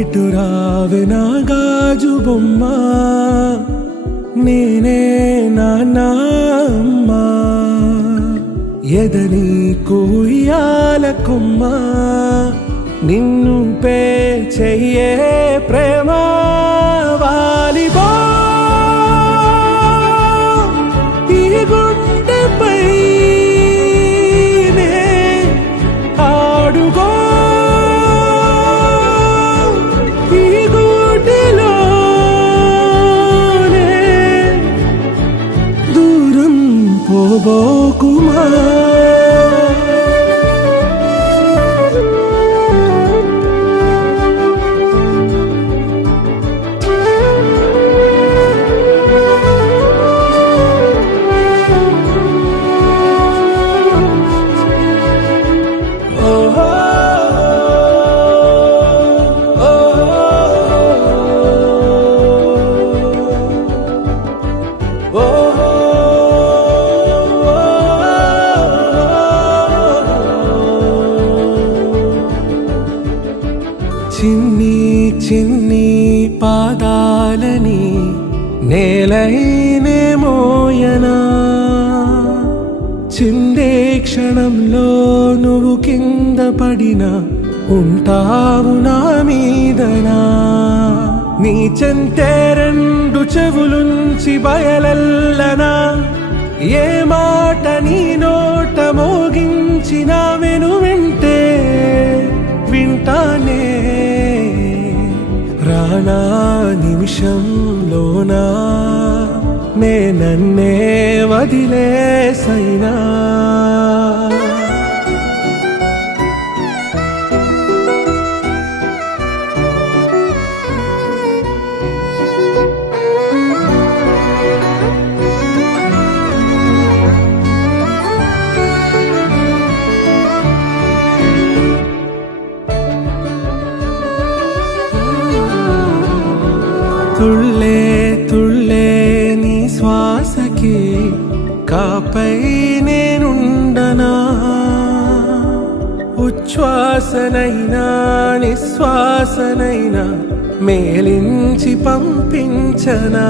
ఇటు రావే నా గాజు బొమ్మ, నేనే నాన్న అమ్మా. ఎదని కుయ్యాల కొమ్మ, నిన్ను పే చెయ్యే ప్రేమ వాలిబో. ఈ గుండెపై ఆడుగో, ఈ గూటిలోనే దూరం పోబోకుమా. చిన్ని చిన్ని పాదాలని నేలైనే మోయనా, చిందే క్షణంలో నువ్వు కింద పడినా ఉంటావు నా మీదనా. నీ చెంతే రెండు చెవులుంచి బయలెల్లనా, ఏ మాట నీ నోట మోగించిన వెను వింటే వింటానే. రానా నిమిషంలోనా నే నన్నే వదిలేసైనా. తుళ్ళే తుళ్ళే నీ శ్వాసకి కాపై నేనుండనా, ఉచ్ఛ్వాసనైనా నిశ్వాసనైనా మేలించి పంపించనా.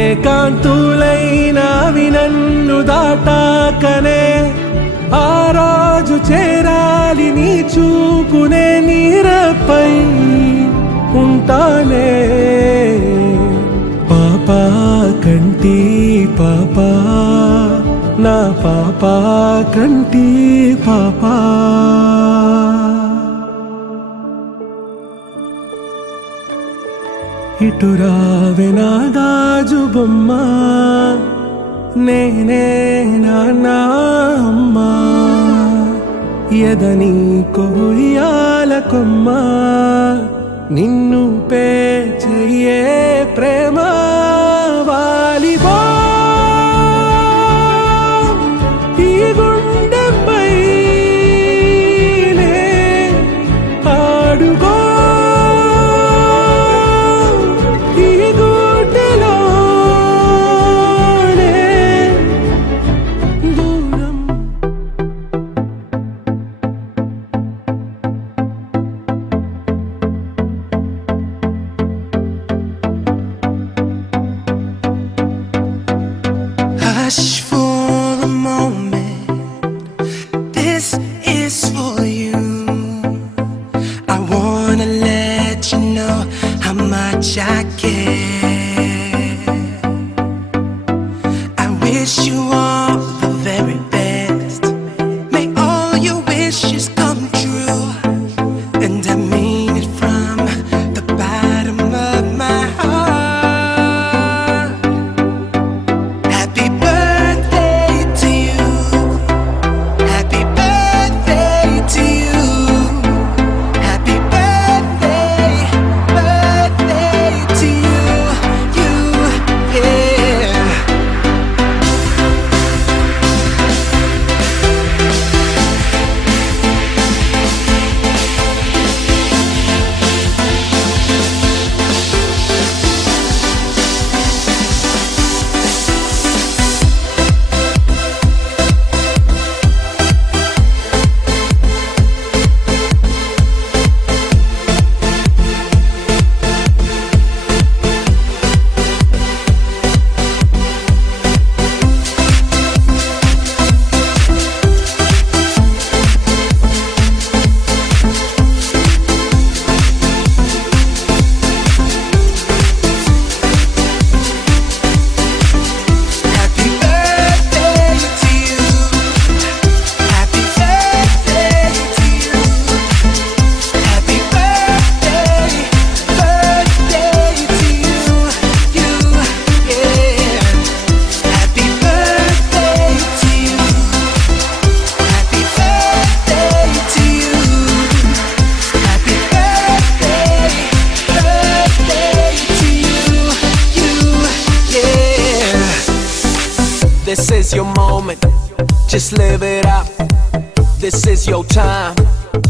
ఏకాంతులైనవి నన్ను దాటాకనే ఆ రాజు చేరాలి నీ చూపునే నీరపై ఉంటానే. పాపా కంటి పాపా, నా పాపా కంటి పాపా. ఇటు రావే నా గాజు బొమ్మ, నేనే నాన్న అమ్మా. ఎదని కొయ్యాల కొమ్మ, నిన్ను పే చెయ్యే ప్రేమ వాలిబో. ఈ గుండెపై ఆడుగో, ఈ గూటిలోనే దూరం. is your moment, just live it up. This is your time,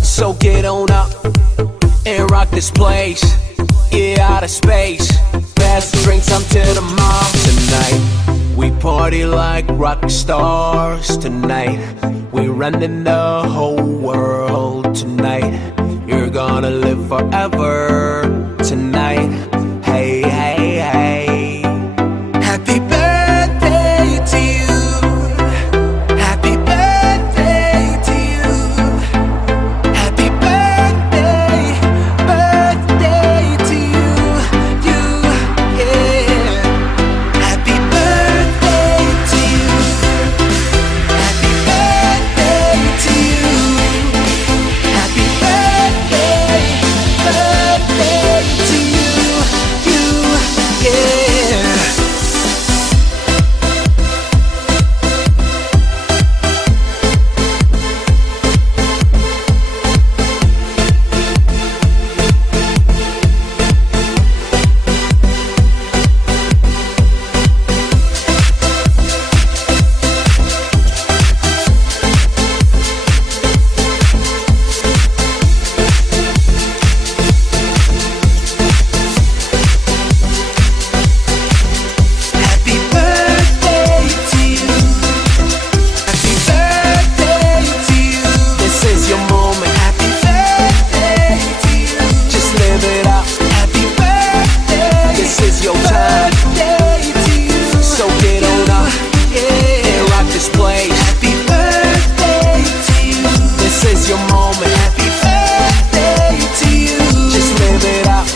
so get on up and rock this place. Yeah, out of space. Pass the drinks up to the mall. Tonight, we party like rock stars. Tonight, we running the whole world. Tonight, you're gonna live forever. Tonight, hey, hey, hey. Happy birthday to you. Happy birthday to you. Happy birthday, birthday to you. You, yeah. Happy birthday to you. Happy birthday to you. Happy birthday, birthday to you. You, yeah. Happy birthday to you. Happy birthday to you. This is your moment. Happy birthday to you. Just live it up. Happy birthday. This is your time. Birthday to you. So get on up and rock this place. Happy birthday to you. This is your moment. Happy birthday to you. Just live it up.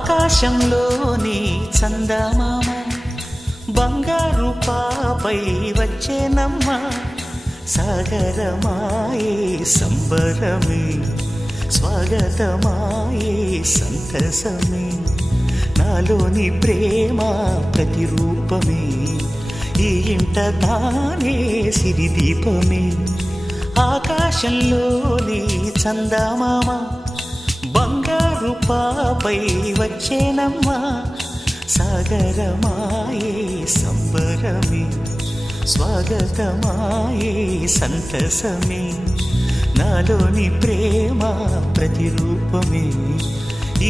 ఆకాశంలోని చందమామ బంగారు పాపై వచ్చేనమ్మ సాగరమాయే సంబరమే స్వాగతమాయే సంతసమే నాలోని ప్రేమ ప్రతిరూపమే ఈ ఇంట తానే సిరిదీపమే ఆకాశంలోని చందమామ బంగారు పాపై వచ్చేనమ్మా సాగరమాయే సంబరమే స్వాగతమాయే సంతసమే నాలోని ప్రేమ ప్రతిరూపమే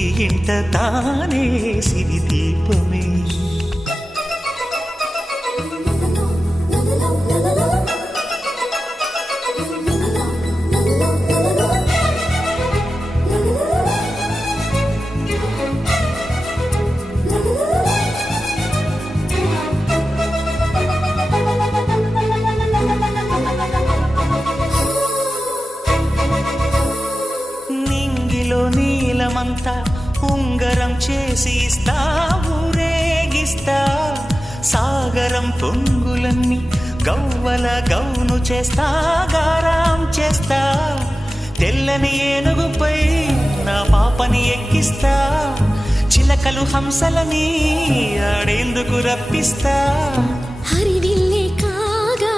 ఈ ఇంట తానే సిరిదీపమే నింగిలో నీలమంతా ఉంగరం చేసి ఇస్తా ఊరేగిస్తా సాగరం పొంగులన్నీ గవ్వల గౌను చేస్తా గారాం చేస్తా తెల్లని ఏనుగుపై నా పాపని ఎక్కిస్తా చిలకలు హంసలని ఆడేందుకు రప్పిస్తా హరివిల్లే కాగా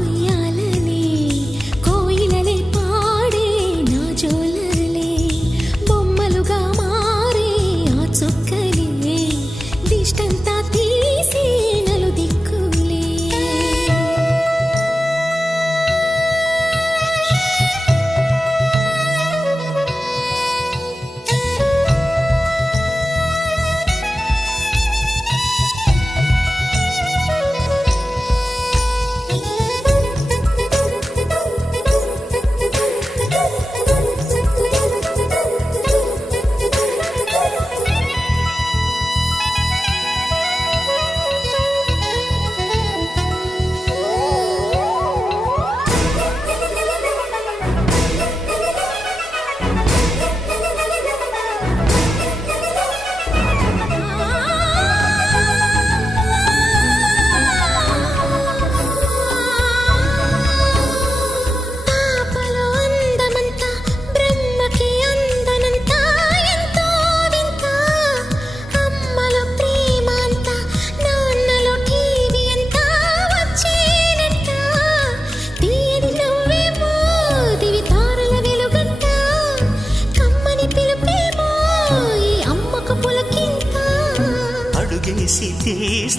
ఉయ్యాలలే కోయిలలే పాడే నా జోలలే బొమ్మలుగా మారే ఆ చొక్కలే దిష్టంతా తీసి నలుదిక్కులే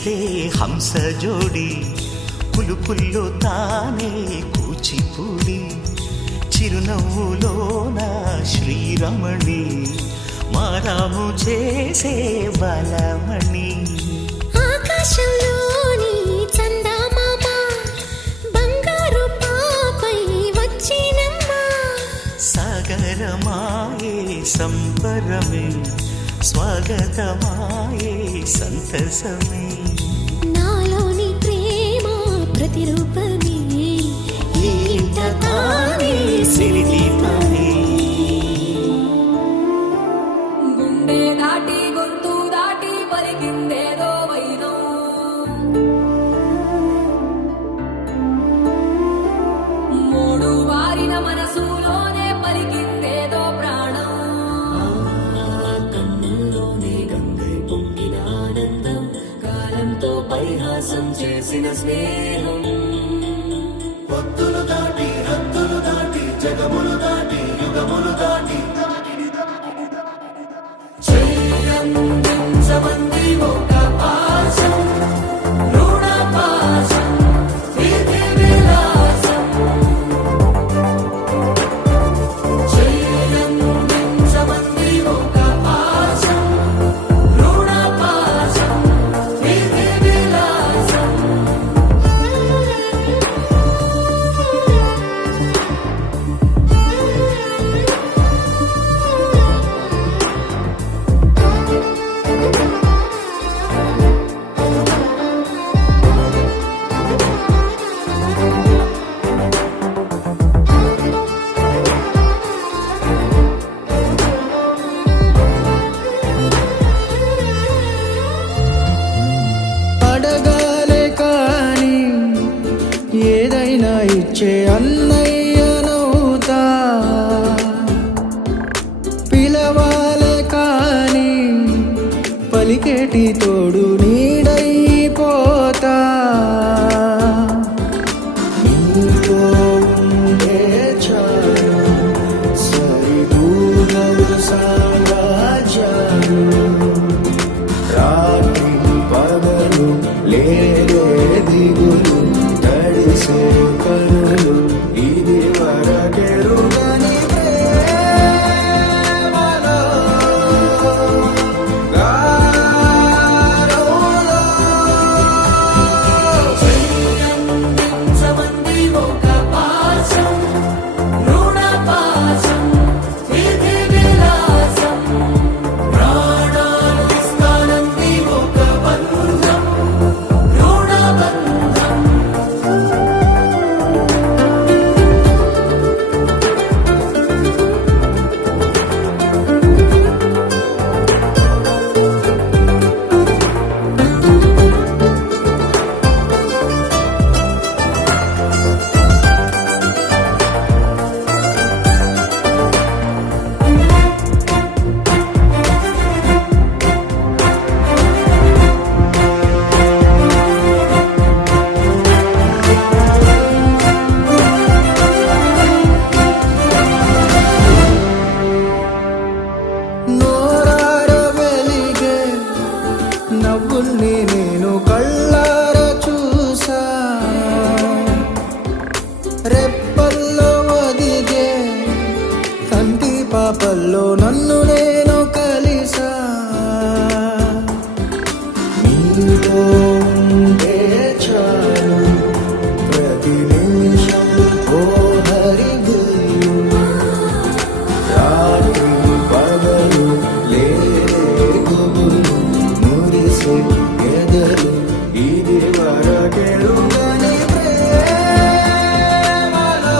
చేస్తే హంస జోడి పులుపుల్లో తానే కూచిపూడి చిరునవ్వులోన శ్రీరమణి మారాము చేసే బలమణి ఆకాశంలోని చందమామ బంగారు పాపై వచ్చినమ్మా సాగరమాయే సంబరమే స్వాగతమాయే సంతసమే నాలోని ప్రేమ ప్రతిరూపమే ఈ ఇంట తానే సిరిదీపమే గుండె దాటి గొంతు దాటి పలికిందేదో వైరం మూడు వారిన మనసులోనే పలికిందేదో ప్రాణం కన్నుల్లోనే గంగై పొంగిన ఆనందం కాలంతో పరిహాసం చేసిన స్నేహం పొత్తులు దాటి హద్దులు దాటి జగములు దాటి యుగములు దాటి చెయ్యందించమంది ఒక పాశం రుణ పాశం విధి విలాసం చెయ్యందించమంది ఒక పాశం రుణ పాశం విధి విలాసం అడగాలే కాని ఏదైనా ఇచ్చే అన్నయ్యనవుతా పిలవాలే కాని పలికేటి తోడు నీడైపోతా నీతో ఉండే చాలు సరిదూగలు సామ్రాజ్యాలు రాత్రి పగలు లేదే దిగులు తడిసే కనులు ఇది వరకెరుగని ప్రేమలో గారోలో చెయ్యందించమంది ఒక పాశం రుణ పాశం విధి విలాసం ప్రాణాలు ఇస్తానంది ఒక బంధం రుణ బంధం నోరార వెలిగే నవ్వుల్ని నేను కళ్ళార చూసా రెప్పల్లో ఒదిగే కంటి పాపల్లో నన్ను నేను కలిసా నీతో ఉంటే చాలు ప్రతి నిమిషం ఓ హరిగులు రాత్రి పగలు లేదే గుబులు మురిసే ఎదలు ఇది వరకెరుగని ప్రేమలో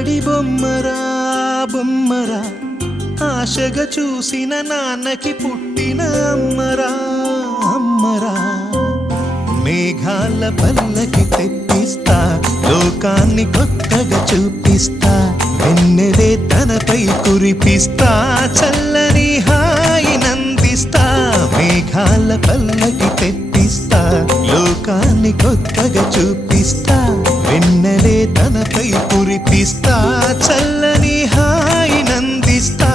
పుత్తడి బొమ్మరా బొమ్మరా ఆశగా చూసిన నాన్నకి పుట్టిన అమ్మరా అమ్మరా మేఘాల పల్లకి తెప్పిస్తా లోకాన్ని కొత్తగా చూపిస్తా వెన్నెలే తనపై కురిపిస్తా చల్లని హాయి నందిస్తా మేఘాల పల్లకి తెప్పిస్తా లోకాన్ని కొత్తగా చూపిస్తా వెన్నెలే తనపై కురిపిస్తా చల్లని హాయి నందిస్తా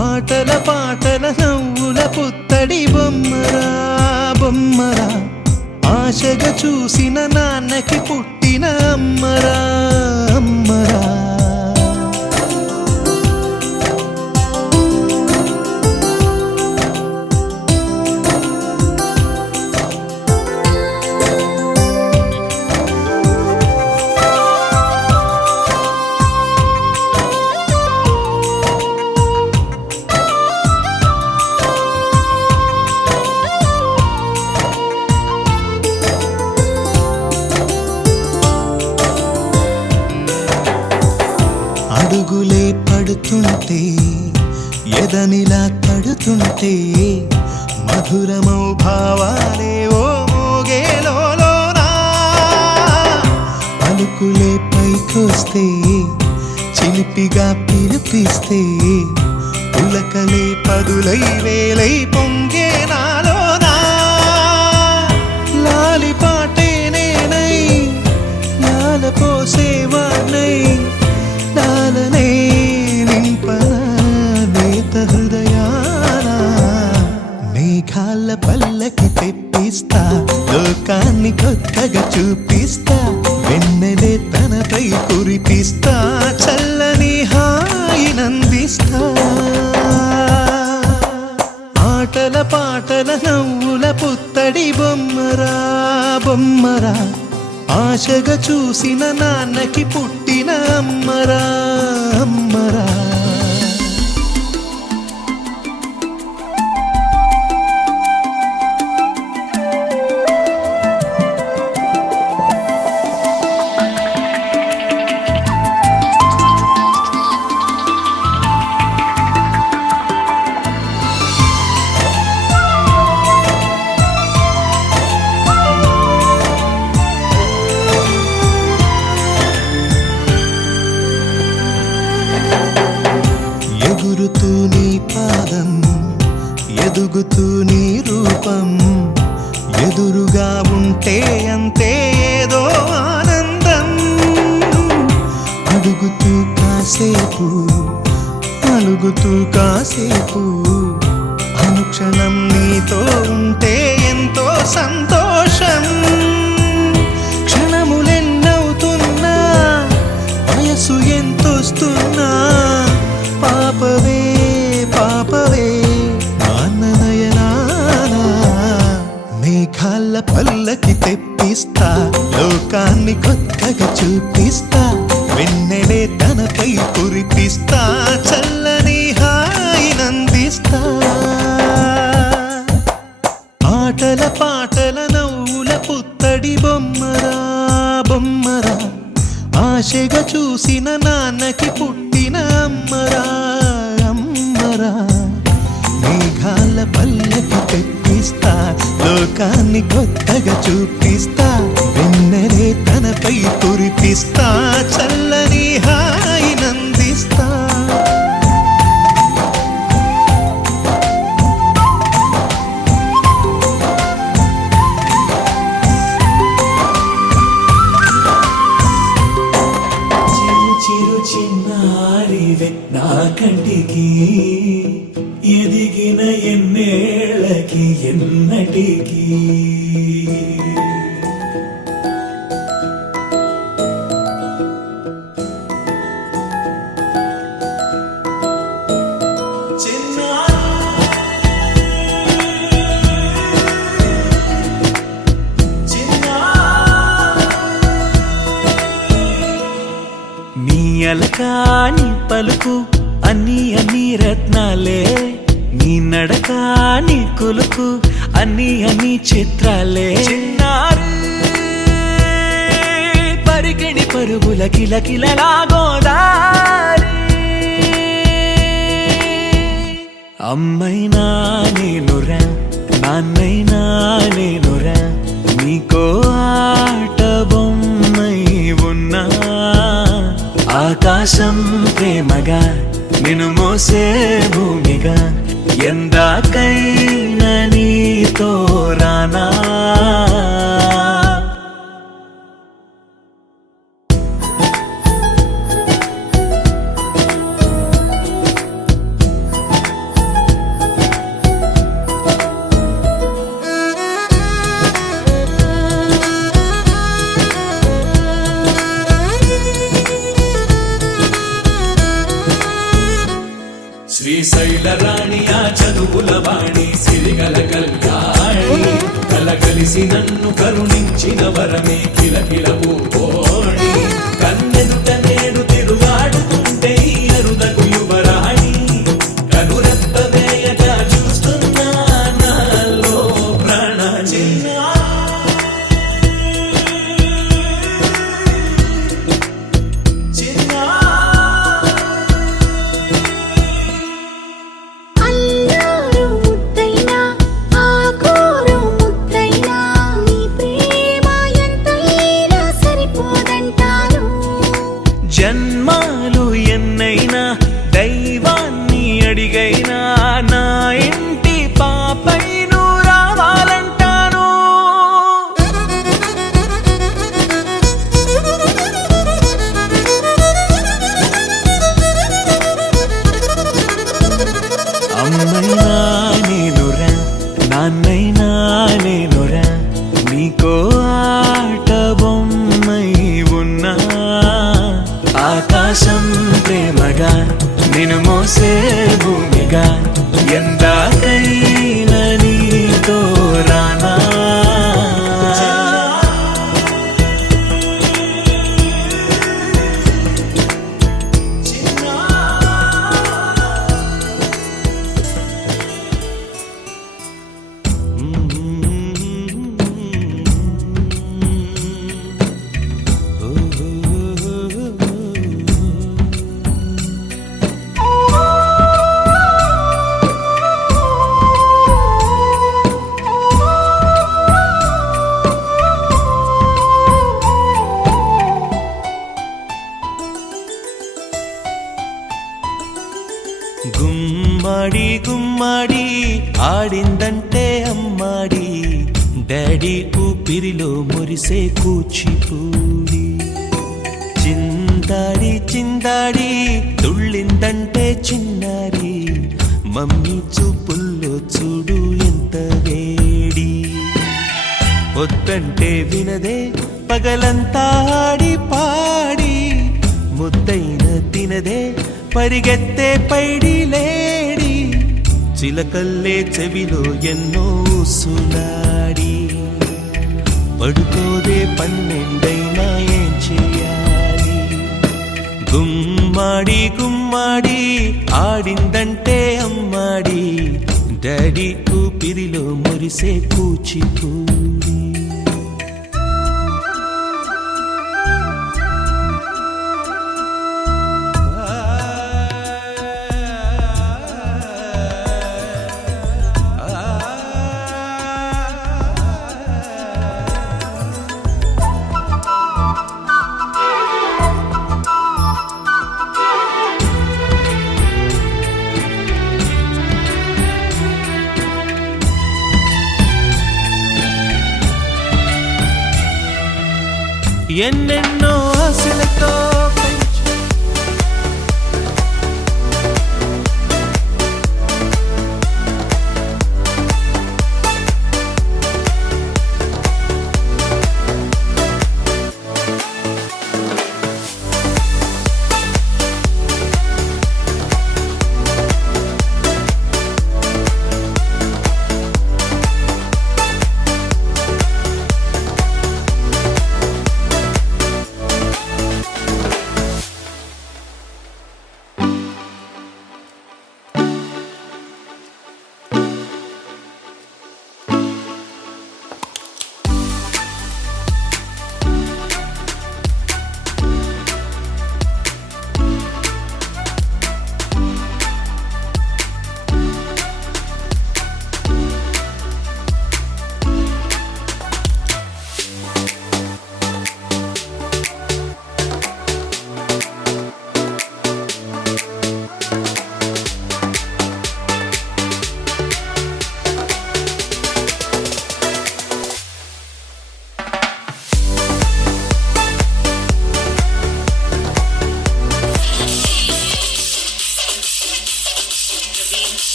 ఆటల పాటల నవ్వుల పుత్తడి బొమ్మరా బొమ్మరా ఆశగా చూసిన నాన్నకి పుట్టిన అమ్మరా అమ్మరా అడుగులే పడుతుంటే ఎదనిలా తడుతుంటే మధురమౌ భావాలే ఓ మోగేలోనా పలుకులే పైకొస్తే చిలిపిగా పిలిపిస్తే పులకలే పదులై వేలై పొంగే నాలోనా లాలిపాటే నేనై లాల పోసేవాణ్ణై లాలనే నింపనా నేత హృదయాన మేఘాల పల్లకి తెప్పిస్తా లోకాన్ని కొత్తగా చూపిస్తా వెన్నెలే తనపై కురిపిస్తా చల్లని హాయి నందిస్తా ఆటల పాటల నవ్వుల పుత్తడి బొమ్మరా బొమ్మరా ఆశగా చూసిన నాన్నకి పుట్టిన అమ్మరా అమ్మరా ఎగురుతూ నీ పాదం ఎదుగుతూ నీ రూపం ఎదురుగా ఉంటే అంతే ఏదో ఆనందం అడుగుతూ కాసేపు అలుగుతూ కాసేపు అనుక్షణం నీతో ఉంటే ఎంతో సంతోషం క్షణములెన్నవుతున్నా వయసు ఎంతొస్తున్నా పాపవే పాపవే నాన్ననయనానా మేఘాల పల్లకి తెప్పిస్తా లోకాన్ని కొత్తగా చూపిస్తా వెన్నెలే తనపై కురిపిస్తా చల్లని హాయి నందిస్తా ఆటల పాటల నవ్వుల పుత్తడి బొమ్మరా బొమ్మరా ఆశగా చూసిన నాన్నకి పుట్టిన అమ్మరా అమ్మరా మేఘాల పల్లకి తెప్పిస్తా లోకాన్ని కొత్తగా చూపిస్తా వెన్నెలే తనపై కురిపిస్తా చల్లని హాయి నందిస్తా చిరు చిన్నారివే నా కంటికి ఎదిగిన ఎన్నేళ్ళకి ఎన్నటికి నీ అలకా నీ పలుకు అన్ని అన్ని రత్నాలే నీ నడక నీ కులుకు అన్ని అన్ని చిత్రాలే చిన్నారు పరికిణి పరుగుల కిలకిలలా గోదారి అమ్మైనా నేనురా నాన్నైనా నేనురా నీకో ఆట బొమ్మై ఉన్నా ఆకాశం ప్రేమగా నిన్ను మోసే భూమిగా ఎందాకైనా నీతో రానా శ్రీశైల రాణి ఆ చదువుల వాణి సిరిగల కళ్యాణి కలగలిసి నన్ను కరుణించిన వరమే కిలకిల పూకోణి కన్నెదుట నేడు తిరుగాడుతుంటే ఈ అరుదకు యువరాణి కనురెప్ప వేయగా చూస్తున్నా నాలో ప్రాణ అల్లారు ముద్దైనా ఆకూరు ముద్దైనా నీ ప్రేమ ఎంతైనా సరిపోదంటాను జన్మాలు ఎన్నైనా దైవాన్ని అడిగైనా నా ఇంటి పాపై నువ్వు రావాలంటాను అమ్మైనా నేనురా నాన్నైనా నేనురా నీకో ఆట బొమ్మై ఉన్నా ఆకాశం ప్రేమగా నిన్ను మోసే భూమిగా ఎందాకైనా నీతో రానా గుమ్మడి గుమ్మడి ఆడిందంటే అమ్మాడి డాడీ ఊపిరిలో మురిసే కూచిపూడి చిందాడి చిందాడి తుళ్ళిందంటే చిన్నారి మమ్మీ చూపుల్లో చూడు ఎంత వేడి వద్దంటే వినదే పగలంతా ఆడి పాడి ముద్దైన తినదే పరిగెత్తే పైడి లేడి చిలకల్లే చెవిలో ఎన్నో సులాడి పడుకోదే పన్నెండైనా ఏం చేయాలి గుమ్మాడి గుమ్మాడి ఆడిందంటే అమ్మాడి డాడీ ఊపిరిలో మురిసే కూచిపూడి ఎన్నెన్నో ఆశలతో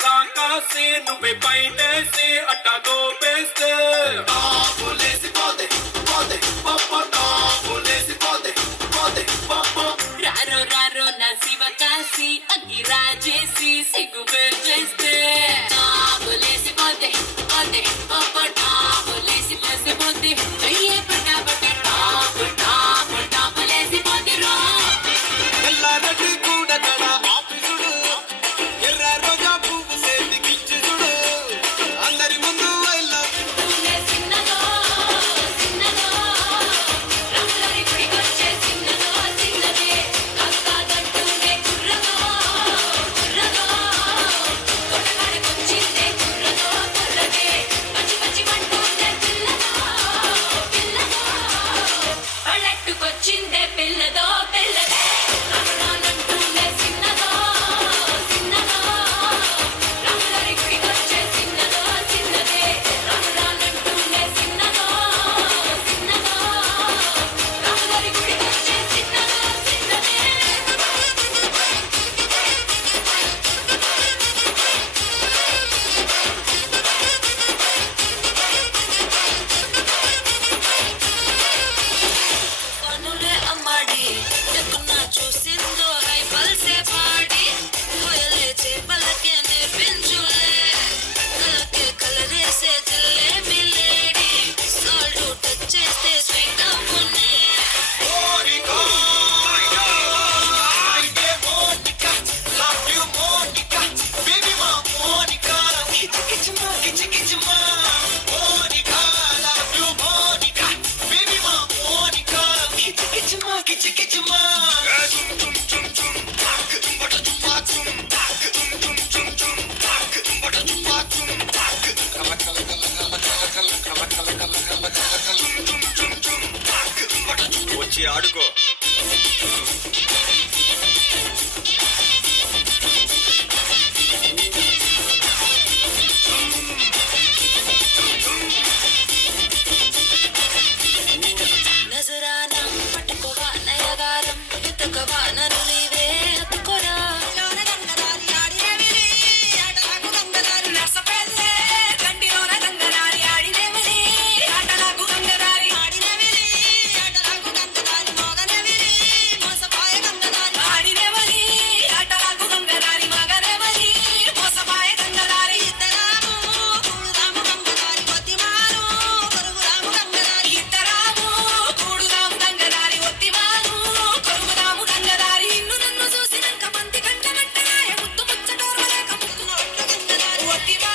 రాకాసి నువ్వే పైటేసి అట్టా దోపేస్తే తాపులేసి పోతే పోతే పప్ప తాపులేసి పోతే పోతే పప్ప రారో రారో నా శివ కాసి అగ్గి రాజేసి సిగ్గు చేస్తే టాబులేసి పోతే పోతే పప్ప టాబులేసి పోసి పోతే అయ్యే పటా పట టాబు టాబు టాబులేసి పోతే రో ఎల్లారెడ్డి కూడా కడ ఆఫీసుడు ఎర్ర రోజా పువ్వు సేతికిచ్చి చూడు అందరి ముందు ఐ లవ్ నే చిన్నదో చిన్నదో రంగులరి గుడికొచ్చే చిన్నదో చిన్నదే కక్కాదంటూనే కుర్రదో కుర్రదో తోటకాడకొచ్చిందే కుర్రదో కుర్రదే పచ్చి పచ్చి మంటూనే పిల్లదో పిల్లదో పళ్ళెట్టుకొచ్చిందే పిల్లదో పిల్లదే రానంటూనే చిన్నదో చిన్నదో రంగులరి గుడికొచ్చే చిన్నదో చిన్నదే రానంటూనే చిన్నదో చిన్నదో రంగులరి గుడికొచ్చే చిన్నదో చిన్నదే పనులే అమ్మాడి ఎక్కడున్నా చూసిందో రైఫల్సే పాడి కోయలే చేపలకే నేర్పించులే కలకే కలరేసే జిల్లే మిల్లేడి సాల్ట్ టచ్ చేస్తే స్వీట్ అవునే Monica, Monica, love you Monica, baby ma Monica, kichi ma, Monica, love you Monica, baby ma Monica, kichi ma, tum tum tum, tak tum bata tum pa tum, tak tum tum tum tum, tak tum bata tum pa tum, tak kala kala kala kala kala kala kala kala kala kala kala tum tum tum, tak tum bata tum వచ్చి ఆడుకో నజరానా పట్టుకోవా నయగారం ఎత్తుకోవా నన్ను నీవే హత్తుకోరా నర్సపెల్లే గండిలోన గంగనారి ఆడినెవిలి ఆటలాగు గంగనారి ఆడినెవిలి ఆటలాగు గంగనారి మోగనెవిలి మోసపాయ గంగనారి ఆడినెవిలి ఆటలాగు గంగనారి మగనెవిలి మోసపాయ గంగనారి ఇద్దరాము కూడుదాము గంగనారి ఒత్తిమాను కొరుగుదాము గంగనారి ఇద్దరాము కూడుదాము గంగనారి ఒత్తిమాను కొరుగుదాము గంగనారి నిన్ను నన్ను చూసినంక మంది కంట మంటనాయ ముద్దు ముచ్చటోరలేక ముద్దు నోట్ల గంగనారి ఒత్తిమాను